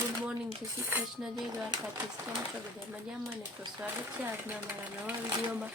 Good morning, જય શ્રી કૃષ્ણ, જય દ્વારકાધીશ. કેમ છો બધા મજામાં ને? તો સ્વાગત છે આજના અમારા નવા વિડીયોમાં.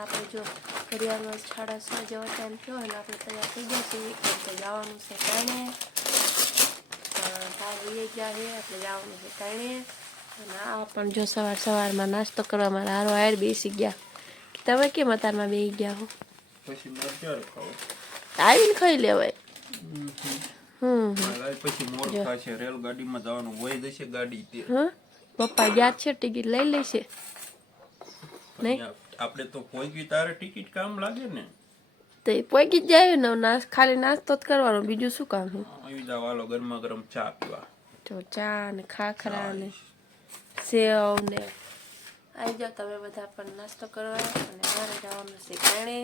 આપણે જો ઘડિયાળમાં 6:30 જેવો ટાઈમ થયો અને આપણે તૈયાર થઈ ગયા છીએ. કેમ કે જવાનું છે કારણે ભાઈ ગયા છે, આપણે જવાનું છે કારણે. અને આ પણ જો સવારમાં નાસ્તો કરવા મારા હારો હાર બેસી ગયા. તમે કેમ અતારમાં બેસી ગયા હો? પછી મરચાર ખાઓ, આવીને ખાઈ લેવાય. પછી મોર ખાશે. રેલગાડીમાં જવાનું હોય જશે ગાડી તે. પપ્પા યાદ છે ટિકિટ લઈ લેશે નહીં? આપણે તો પહોંચી તારે ટિકિટ કામ લાગે ને. તો એ પહોંચી જ જાય ને, ખાલી નાસ્તો જ કરવાનો, બીજું શું કામ છે? આવી જાવ, હાલો ગરમા ગરમ ચા પીવા. તો ચા ને ખાખરા ને સેવ ને આવી જાવ તમે બધા પણ નાસ્તો કરવા. અને મારે જવાનું છે કારણે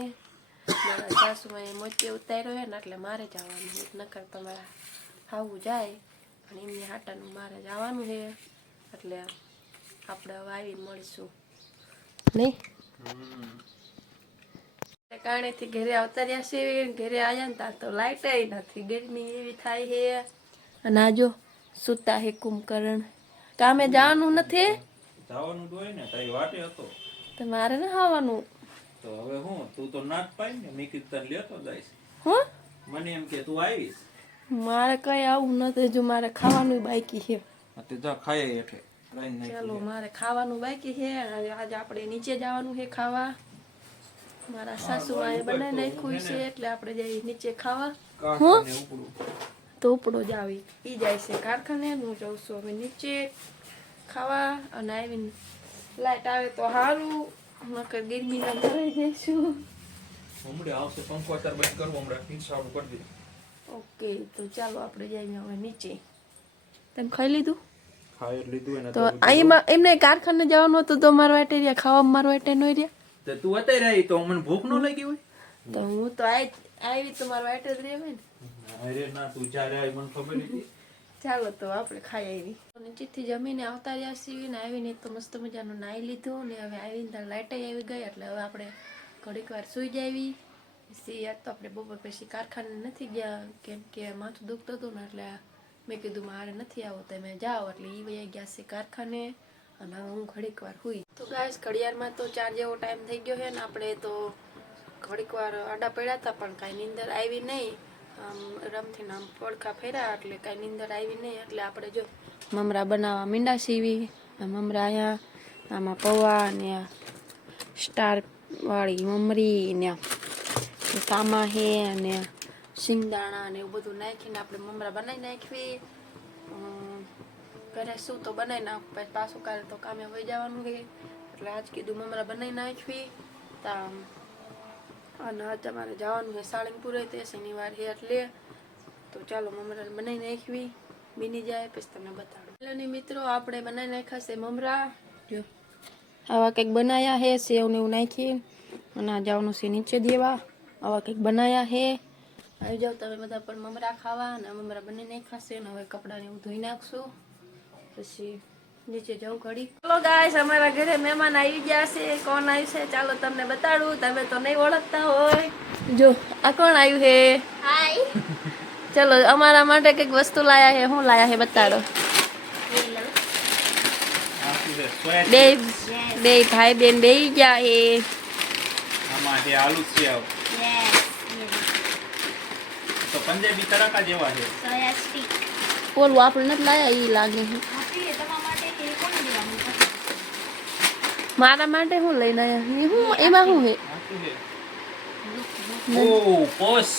મારા સાસુમાં મોચે ઉતાર્યો છે ને એટલે મારે જવાનું છે. નકર તમારા ખાવું જાય પણ એમની હાટાનું મારે જવાનું છે એટલે આપણે હવે આવીને મળીશું નહીં. કારણેથી ઘરે આવતા રહ્યા છે. ઘરે આવ્યા ને ત્યાં તો લાઇટ નથી, ગરમી એવી થાય છે. અને આ જો સુતા હે કુંભકરણ. કામે જવાનું નથી? જવાનું હોય ને, તારી વાટે હતો તો મારે ને આવવાનું. તો હવે હું તું તો નાક પાઈ ને, મેં કીધું તને લેતો જઈશ. હું મને એમ કે તું આવીશ. મારે કઈ આવું નથી, જો મારે ખાવાનું બાકી છે. તે જા ખાય હેઠે. ચાલો મારે ખાવાનું બાકી છે. આજે આપણે નીચે જવાનું છે ખાવા. મારા સાસુમાએ બનાવી નાખ્યું છે એટલે આપણે જઈએ નીચે ખાવા. હું તો ઉપડો જ આવી ઈ જાય છે કારખાને. હું જાઉં છું હવે નીચે ખાવા. અને આવીને લાઈટ આવે તો સારું, નકર ગરમીના ભરાઈ જઈશું. હમણાં આવશે પંખો અત્યારે બંધ કરવો, હમણાં ફિક્સ સારું કરી દે. ઓકે, તો ચાલો આપણે જઈએ હવે નીચે. તમે ખાઈ લીધું? ખાઈ લીધું ને તો અહીંમાં એમને કારખાને જવાનું હતું તો મારો વાટે રહ્યા, ખાવામાં મારો વાટે ન રહ્યા. તો તું અત્યારે આવી તો મને ભૂખ ન લાગી હોય? તો હું તો આવી તો મારો વાટે જ રહેવાય ને. અરે ના, તું જ્યારે આવી મને ખબર નથી. ચાલો તો આપણે ખાઈ આવી. નીચેથી જમીને આવતા રહ્યા છીએ ને આવીને તો મસ્ત મજાનું નાહી લીધું ને હવે આવીને ત્યાં લાઇટ આવી ગઈ એટલે હવે આપણે ઘડીક વાર સૂઈ જાવી. યાદ તો આપણે બપોર પછી કારખાને નથી ગયા કેમ કે માથું દુખતું હતું ને એટલે મેં કીધું મારે નથી આવો, તમે જાઓ. એટલે એ વયા ગયા છે કારખાને અને હવે હું ઘડીક વાર હુઈ. તો ગાઈસ ઘડિયાળમાં તો 4 જેવો ટાઈમ થઈ ગયો છે ને આપણે તો ઘડીક વાર આડા પડ્યા હતા પણ કાંઈ નીંદર આવી નહીં. આમ રમથી આમ પડખા ફેર્યા એટલે કાંઈ નીંદર આવી નહીં. એટલે આપણે જો મમરા બનાવવા મીંડા સીવી. મમરા અહીંયા આમાં પૌવા ને સ્ટાર વાળી મમરી ને કામા હે અને શિંગદાણા ને એવું બધું નાખીને આપણે મમરા બનાવી નાખવી. ઘરે શું તો બનાવી નાખું, પછી પાછું કાલે તો કામે વહી જવાનું છે એટલે આજ કીધું મમરા બનાવી નાખવી. અને તમારે જવાનું છે સાળંગપુર, તે શનિવાર છે એટલે તો ચાલો મમરા બનાવી નાખવી. બીની જાય પછી તમને બતાડો. એટલે મિત્રો આપણે બનાવી નાખ્યા છે મમરા. જો આવા કંઈક બનાવ્યા છે, સેવ ને એવું નાખી. અને આ જવાનું છે નીચે દેવા. આવા કંઈક બનાવ્યા છે. આવી જાઓ તમે બધા પણ મમરા ખાવા. અને મમરા બનાવી નાખ્યા છે ને હવે કપડાને એવું ધોઈ નાખશું પછી નીચે જાઉં ઘડી. ચલો ગાઈસ, અમારા ઘરે મહેમાન આવી ગયા છે. કોણ આવ્યું છે ચાલો તમને બતાડું, તમે તો નહીં ઓળખતા હોય. જો આ કોણ આવ્યું છે? હાય. ચલો અમારા માટે કંઈક વસ્તુ લાયા છે. શું લાયા છે બતાડો. બે ભાઈ બેન બેહી ગયા છે. આમાં જે આલુ સેવ તો પંજાબી તડકા જેવા છે. સોયા સ્ટીક ઓલું આપણે નથી લાયા ઈ લાગે છે. મારા માટે શું લઈને આવ્યા? હું એમાં શું છે? ઓ પોસ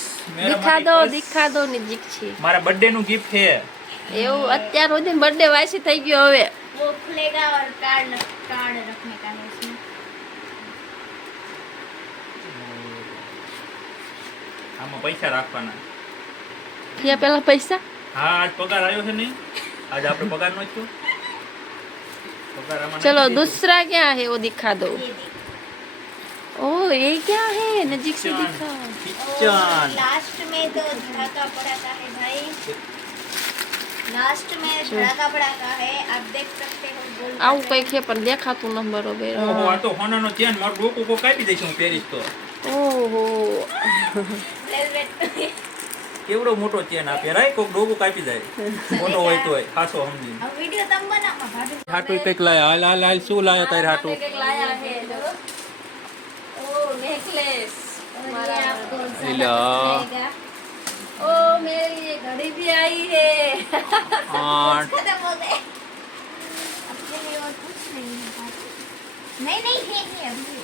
દિખા દો ને જીક છે. મારા બર્થડે નું ગિફ્ટ છે. એવું અત્યાર સુધી બર્થડે વાસી થઈ ગયો હવે. वो खुलेगा और कार्ड रखने का है इसमें. આમાં પૈસા રાખવાના. યા પેલા પૈસા? હા, આજ પગાર આવ્યો છે નહીં? આજ આપણે પગાર નો થયો. પગાર આમાં चलो दूसरा क्या है वो दिखा दो. ओ ये क्या है? नजीक से दिखा. किचन लास्ट में तो धड़ाका पड़ाका है भाई. लास्ट में धड़ाका पड़ाका है, आप देख सकते हो. આવું કંઈક છે પણ દેખાતું ન બરોબર. ઓહો, આ તો હોનાનો ચેન મારું ડોકું કો કાપી દઈશ હું પહેરીશ તો. ઓહો વેલ્વેટ કેવડો મોટો ચેન આપે રાય કોક ડોબું કાપી જાય મોટો હોય તોય ખાસો સમજીને હવે વિડિયો તમે બનાવો ભાભી હાટું કંઈક લાયા હાલ હાલ હાલ શું લાયો તારે હાટું કંઈક લાયા હે જો ઓ નેકલેસ और ये आपको लो। मिलेगा ओ मेरे लिए घड़ी भी आई है आठ खत्म हो गए आपके लिए और कुछ नहीं है भाभी नहीं है अभी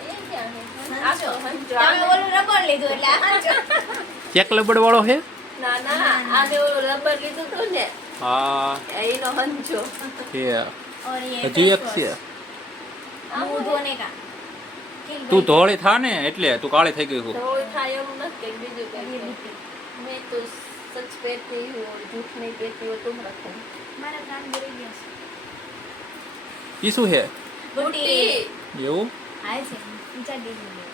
ये क्या है હાંચો. हांचो તમે ઓલું રબર લીધું એટલે આ હાંચો. ચેક લબડ વાળો છે ના ના આને ઓલું રબર લીધું તું ને હા એનો હંચો છે और ये હજી એક face છે wash. मुंह धोने का તું ધોળી થા ને એટલે તું કાળી થઈ ગઈ છું तो થાય એવું નથી કે બીજું કઈ मैं तो सच कहती हूँ और झूठ नहीं कहती हूँ तुम रखो મારા કાન ભરી ગયા છે ઈ શું છે બુટ્ટી એવું હાય છે ઊંચા દીધી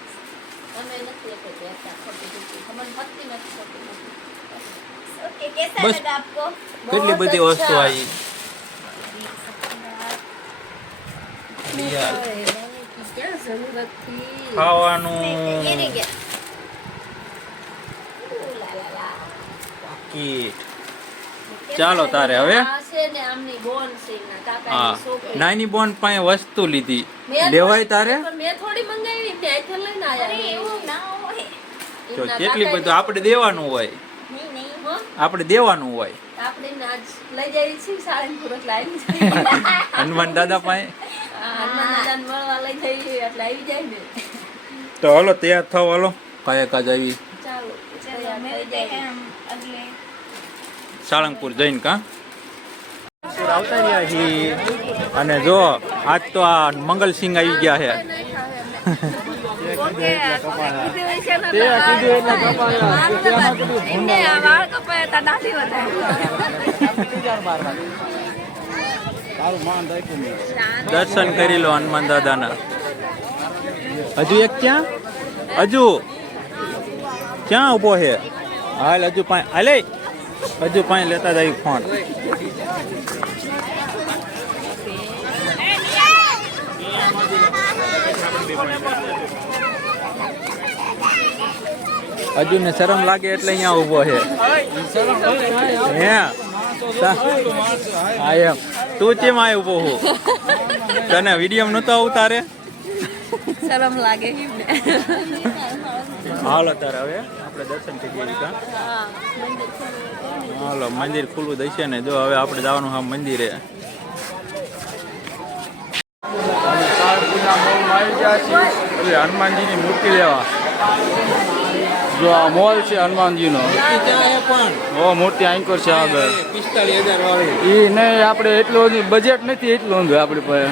અમે નથી કહેતી આ ખોટી બુટ્ટી ખબર પત્તી નથી ખોટી બુટ્ટી ओके कैसा बस- लगा आपको કેટલી बहुत બધી વસ્તુ अच्छा। આવી યાર की क्या जरूरत थी ખાવાનું ये नहीं गया કીટ ચાલો તારે હવે આ છે ને આમની બોન છે ના કાકાની હા છોકરી નાની બોન પાસે વસ્તુ લીધી મેં લેવાય થોડી- તારે પણ મેં થોડી મંગાવી મેં અહીંથી લઈને अरे આયા वो ना હોય જો એમના કેટલી કાકાની બધું આપણે દેવાનું હોય નહીં નહીં હો? આપણે દેવાનું હોય આપણે એમને આજ લઈ જઈએ છીએ સાળંગપુર એટલે આવી જાય હનુમાન દાદા પાસે હનુમાન દાદાને મળવા લઈ જઈએ એટલે આવી જાય ને તો હાલો તૈયાર થાવ હાલો કાંઈ કાજ આવી ચાલો चलो તૈયાર થઈ मिलते જાય हैं हम अगले સાળંગપુર જઈને કા આવતા રહ્યા છીએ અને જો આજ તો આ મંગલસિંહ આવી ગયા છે દર્શન કરી લો હનુમાન દાદાના હજુ એક ક્યાં હજુ ક્યાં ઉભો છે હાલ હજુ પાંચ હાલે હજુ પાંચ લેતા જાય ફોન હજુ ને શરમ લાગે એટલે અહીંયા ઉભો છે હે હા એમ તું કેમ આ ઉભો હું તને વિડીયો નતો ઉતારે શરમ લાગે હાલો તારે હવે આપણે દર્શન થઈ ગયા કા હાલો મંદિર ખુલ્લું દઈશે ને જો હવે આપણે જવાનું હા મંદિરે હનુમાનજીની મૂર્તિ લેવા જો આ મોલ છે હનુમાનજીનો પણ ઓ મોટી આંકર છે આગળ 45,000 વાળી એ નહીં આપણે એટલું બજેટ નથી એટલું ઊંધું આપણી પાસે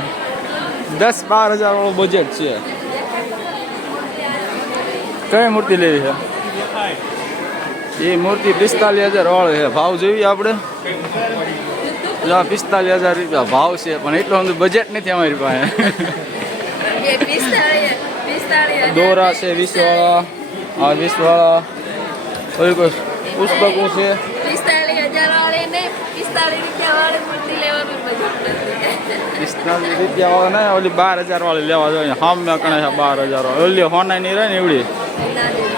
10-12 હજાર વાળું બજેટ છે કઈ મૂર્તિ લેવી છે એ મૂર્તિ 45,000 વાળી છે ભાવ જોઈએ આપણે 45,000 રૂપિયા ભાવ છે પણ એટલું ઊંધું બજેટ નથી અમારી પાસે દોરા છે 20 વાળા આ 20 વાળા કોઈ કોઈ પુસ્તકો છે 45,000 વાળી ને 45 રૂપિયા વાળી મૂર્તિ લેવાનું બજેટ નથી 45 રૂપિયા વાળા ને ઓલી 12,000 વાળી લેવા જોઈએ હામ મેં કણે છે 12,000 વાળી ઓલી હોના ની રહે ને એવડી ના જોઈએ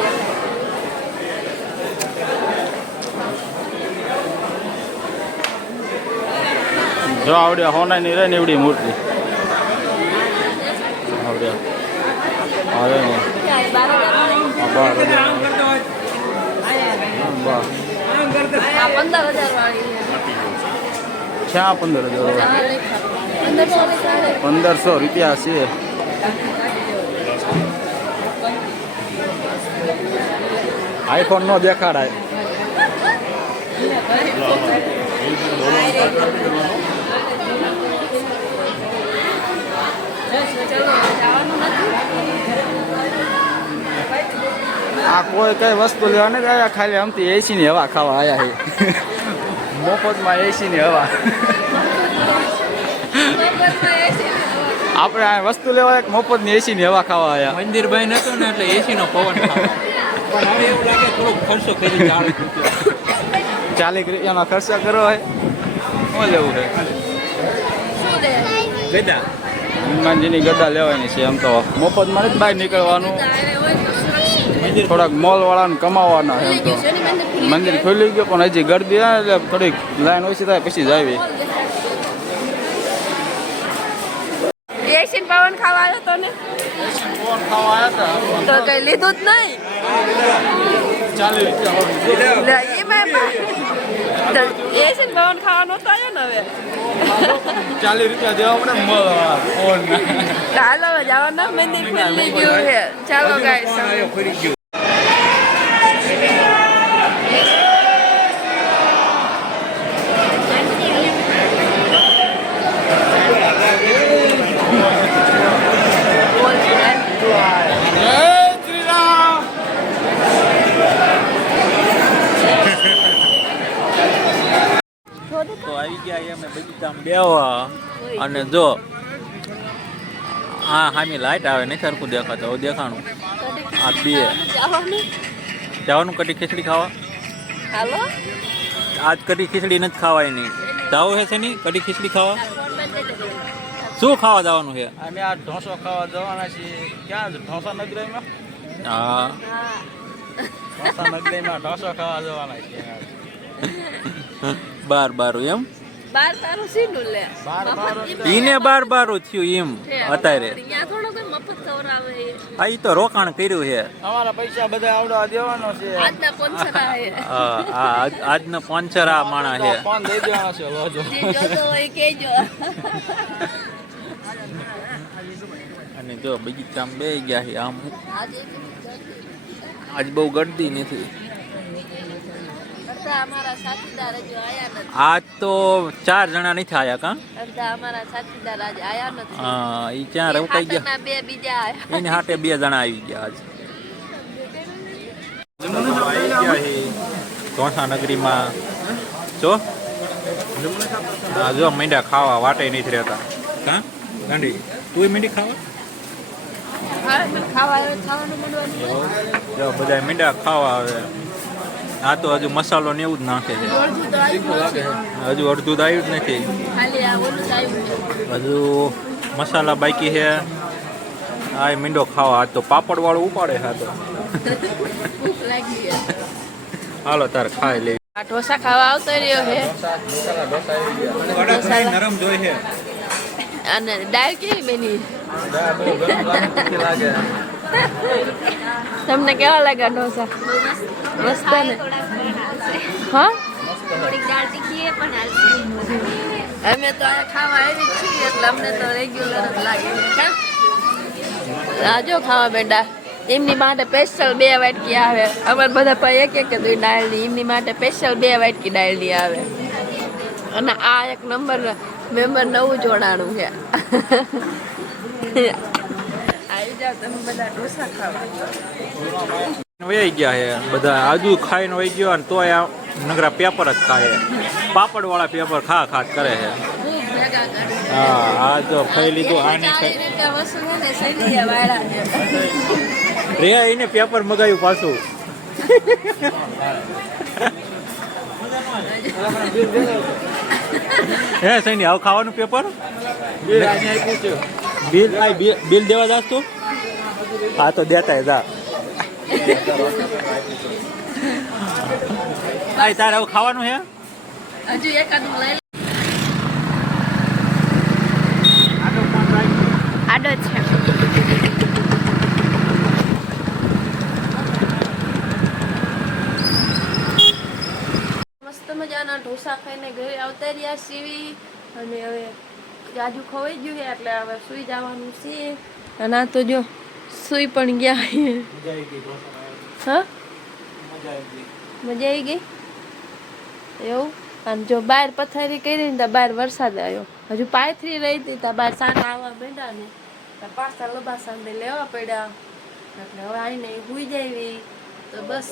જો આવડે હોના ની રહે ને એવડી મૂર્તિ આવડે આવે ને ક્યાં 12,000 વાળી આ 15,000 વાળી છે ક્યાં 15,000 1500 રૂપિયા છે આઈફોન નો દેખાડાય આ કોઈ કઈ વસ્તુ લેવા નથી આવ્યા ખાલી આમથી એસી ની હવા ખાવા આવ્યા છે મફતમાં એસી ની હવા આપણે આ વસ્તુ લેવા એક મફત ની એસી ની હવા ખાવા આવ્યા મંદિર બંધ હતું ને એટલે એસી નો પવન ખાવા પણ હવે એવું લાગે થોડોક ખર્ચો કરી 40 રૂપિયાનો ખર્ચો કરવો હોય શું લેવું છે ગદા હનુમાનજીની ગદા લેવાની છે એમ તો મફતમાં નથી બહાર નીકળવાનું થોડાક મોલ વાળાને કમાવાના છે ખુલી એમ તો. ગયું છે ને મંદિર મંદિર ખુલી ગયું પણ હજી ગરદી આવે એટલે થોડીક લાઈન ઓછી થાય પછી જ આવી. એશિયન પાવન ખાવા આવ્યો તો ને તો કઈ લીધું જ નહીં. લે, એમાં તો એશિયન પાવન ખાવા નહોતો આવ્યો ને હવે. 40 રૂપિયા દેવા પડે મોલ વાળા. ચાલો હવે જવાના મંદિર ખુલી ગયું છે. ચાલો ગાઈસ તો આવી ગયા અમે બગીચામાં બેવા અને જો હા હામી લાઈટ આવે નહીં સરખું દેખાતો હવે દેખાણું આ બે જવાનું કઢી ખીચડી ખાવા હાલો આજ કઢી ખીચડી નથી ખાવાય નહીં જવું છે નહીં કઢી ખીચડી ખાવા શું ખાવા જવાનું છે અમે આ ઢોસો ખાવા જવાના છીએ. ક્યાં ઢોસા નગરીમાં? હા ઢોસા નગરીમાં ઢોસો ખાવા જવાના છીએ. બાર એમ બાર તારું સીધું લે ઈને બાર થયું એમ અત્યારે ત્યાં થોડો કોઈ મફત ખવડાવે છે. આ ઈ તો રોકાણ કર્યું છે અમારા પૈસા બધા આવડા દેવાનો છે. આજના પંચરા છે. આજનો પાંચરા માણા છે ફોન દઈ દેવાનો છે લોજો. જે જોતો હોય કહેજો. અને જો બગીચામાં બે ગયા છે આમ આજે આજ બહુ ગળદી નથી અડધા અમારા સાથીદાર હજુ આયા નથી. આજ તો 4 જણા નથી આયા કા અડધા અમારા સાથીદાર આજે આયા નથી. ઈ ક્યાં રોકાઈ ગયા ખાતરના બે બીજા આયા. એની હાટે 2 જણા આવી ગયા આજ આવી ગયા છે ઢોસા નગરીમાં જો હા જો મીંડા ખાવા વાટે નથી રહેતા કા ગાંડી તું મીંડી ખાવા ખાવાનું મળવાનું. જો બધા મીંડા ખાવા આવે આ તો હજુ મસાલો ને એવું જ નાખે છે અડધું તો આવ્યું છે. હજુ અડધું તો આવ્યું જ નથી ખાલી આ ઓલું જ આવ્યું છે. હજુ મસાલા બાકી છે આ મીંડો ખાવા આ તો પાપડ વાળું ઉપાડે છે આ તો ભૂખ લાગી છે. હાલો તાર ખાઈ લે આ ઢોસા ખાવા આવતો રહ્યો છે. નરમ જોઈ છે અને દાળ કેવી બની લાગે. તમને કેવા લાગ્યા ઢોસા? મસ્ત ને? હા થોડીક દાળ તીખી પણ હાલશે. અમે તો આ ખાવા આવી જ છીએ એટલે અમને તો રેગ્યુલર જ લાગે છે. આજો ખાવા બેટા એમની માટે સ્પેશિયલ 2 વાટકી આવે. અમારે બધા પાસે એક દાળની એમની માટે સ્પેશિયલ 2 વાટકી દાળની આવે. અને આ એક નંબર મેમ્બર નવું જોડાણું છે. આવી જાવ તમે બધા ઢોસા ખાવા. વહી ગયા છે બધા આજુ ખાઈને વહી ગયો અને તોય આ નગરા પેપર જ ખાય પાપડ વાળા પેપર ખા કરે છે ભેગા કરે. હા આ જો ખાઈ લીધું આને 40 રૂપિયા વસૂલ છે ને સૈનિયા વાળા છે. રે એને પેપર મગાવ્યું પાછું હે સૈની આવું ખાવાનું પેપર બિલ દેવા જાસ તું હા તો દેતા જા આ તારે આવું ખાવાનું હે હજુ એકાદું લઈ લે. આડો છે. મસ્ત મજાના ઢોસા ખાઈને ઘરે આવતા રહ્યા સીવી અને હવે જાજુ ખવાઈ ગયું છે એટલે હવે સુઈ જવાનું છે. અને આ તો જો સુઈ પણ ગયા છે. હા મજા આવી ગઈ એવું. અને જો બહાર પથારી કરી ને ત્યાં બહાર વરસાદ આવ્યો. હજુ પાયથરી રહી હતી ત્યાં બહાર સાંજ આવવા માંડ્યા ને ત્યાં પાછા લબા સાંજે લેવા પડ્યા એટલે હવે આવીને હુઈ જાવી તો બસ.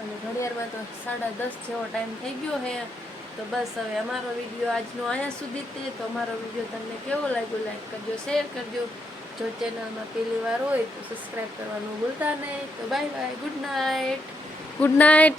અને ઘડિયાળમાં તો 10:30 જેવો ટાઈમ થઈ ગયો છે તો બસ હવે અમારો વિડીયો આજનો અહીંયા સુધી જ. તો અમારો વિડીયો તમને કેવો લાગ્યો લાઈક કરજો શેર કરજો. જો ચેનલમાં પહેલી વાર હોય તો સબસ્ક્રાઈબ કરવાનું ભૂલતા નહીં. તો બાય બાય ગુડ નાઇટ.